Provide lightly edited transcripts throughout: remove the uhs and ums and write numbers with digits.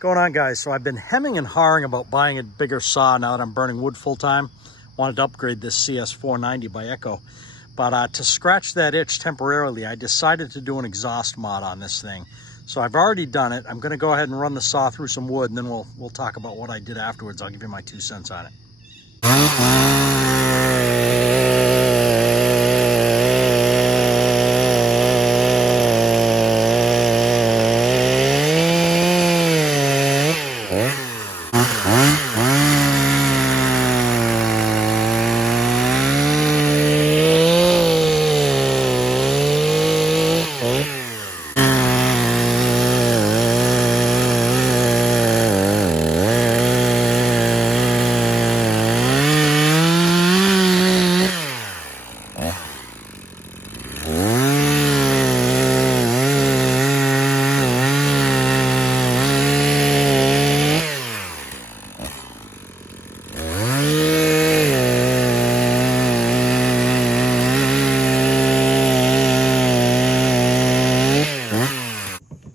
Going on, guys? So I've been hemming and hawing about buying a bigger saw now that I'm burning wood full time. Wanted to upgrade this CS490 by Echo, but to scratch that itch temporarily, I decided to do an exhaust mod on this thing. So I've already done it. I'm going to go ahead and run the saw through some wood, and then we'll talk about what I did afterwards. I'll give you my 2 cents on it.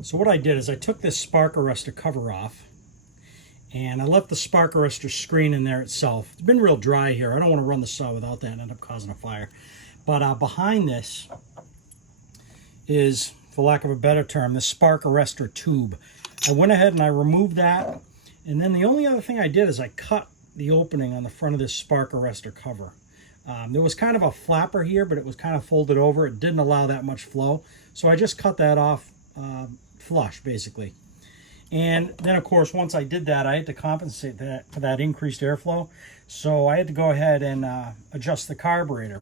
So what I did is I took this spark arrestor cover off and I left the spark arrestor screen in there itself. It's been real dry here. I don't want to run the saw without that and end up causing a fire. But behind this is, for lack of a better term, the spark arrestor tube. I went ahead and I removed that. And then the only other thing I did is I cut the opening on the front of this spark arrestor cover. There was kind of a flapper here, but it was kind of folded over. It didn't allow that much flow. So I just cut that off flush, basically. And then, of course, once I did that, I had to compensate that for that increased airflow. So I had to go ahead and adjust the carburetor.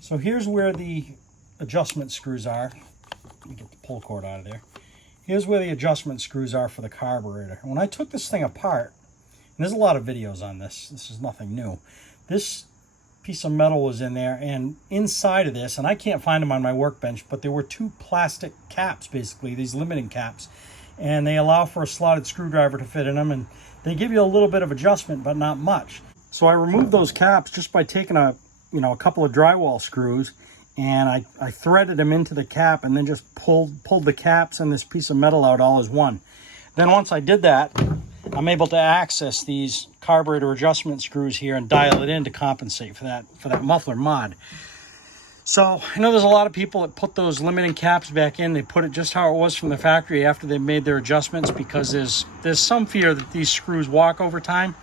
So here's where the adjustment screws are. Let me get the pull cord out of there. Here's where the adjustment screws are for the carburetor. When I took this thing apart, and there's a lot of videos on this, this is nothing new. This piece of metal was in there, and inside of this, and I can't find them on my workbench, but there were 2 plastic caps, basically, these limiting caps, and they allow for a slotted screwdriver to fit in them, and they give you a little bit of adjustment, but not much. So I removed those caps just by taking a couple of drywall screws, and I threaded them into the cap and then just pulled the caps and this piece of metal out all as one. Then once I did that, I'm able to access these carburetor adjustment screws here and dial it in to compensate for that muffler mod. So I know there's a lot of people that put those limiting caps back in. They put it just how it was from the factory after they made their adjustments, because there's some fear that these screws walk over time.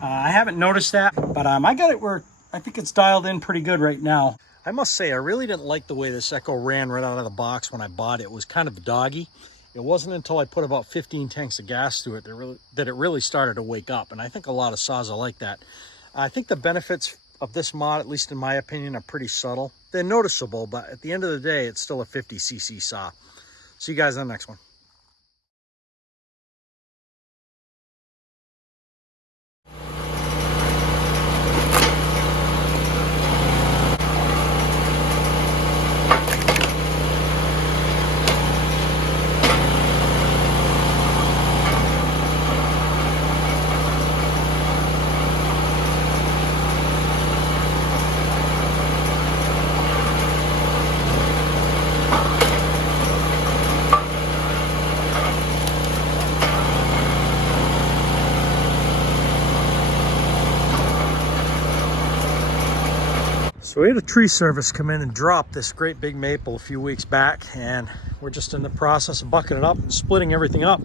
I haven't noticed that, but I got it where I think it's dialed in pretty good right now. I must say, I really didn't like the way this Echo ran right out of the box when I bought it. It was kind of doggy. It wasn't until I put about 15 tanks of gas through it that it really started to wake up. And I think a lot of saws are like that. I think the benefits of this mod, at least in my opinion, are pretty subtle. They're noticeable, but at the end of the day, it's still a 50cc saw. See you guys on the next one. So we had a tree service come in and drop this great big maple a few weeks back, and we're just in the process of bucking it up and splitting everything up.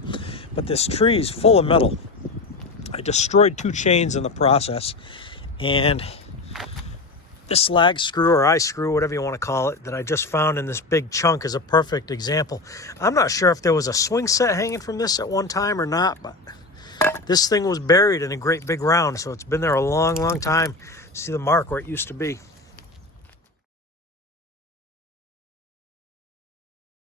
But this tree is full of metal. I destroyed 2 chains in the process, and this lag screw or eye screw, whatever you want to call it, that I just found in this big chunk is a perfect example. I'm not sure if there was a swing set hanging from this at one time or not, but this thing was buried in a great big round, so it's been there a long, long time. See the mark where it used to be.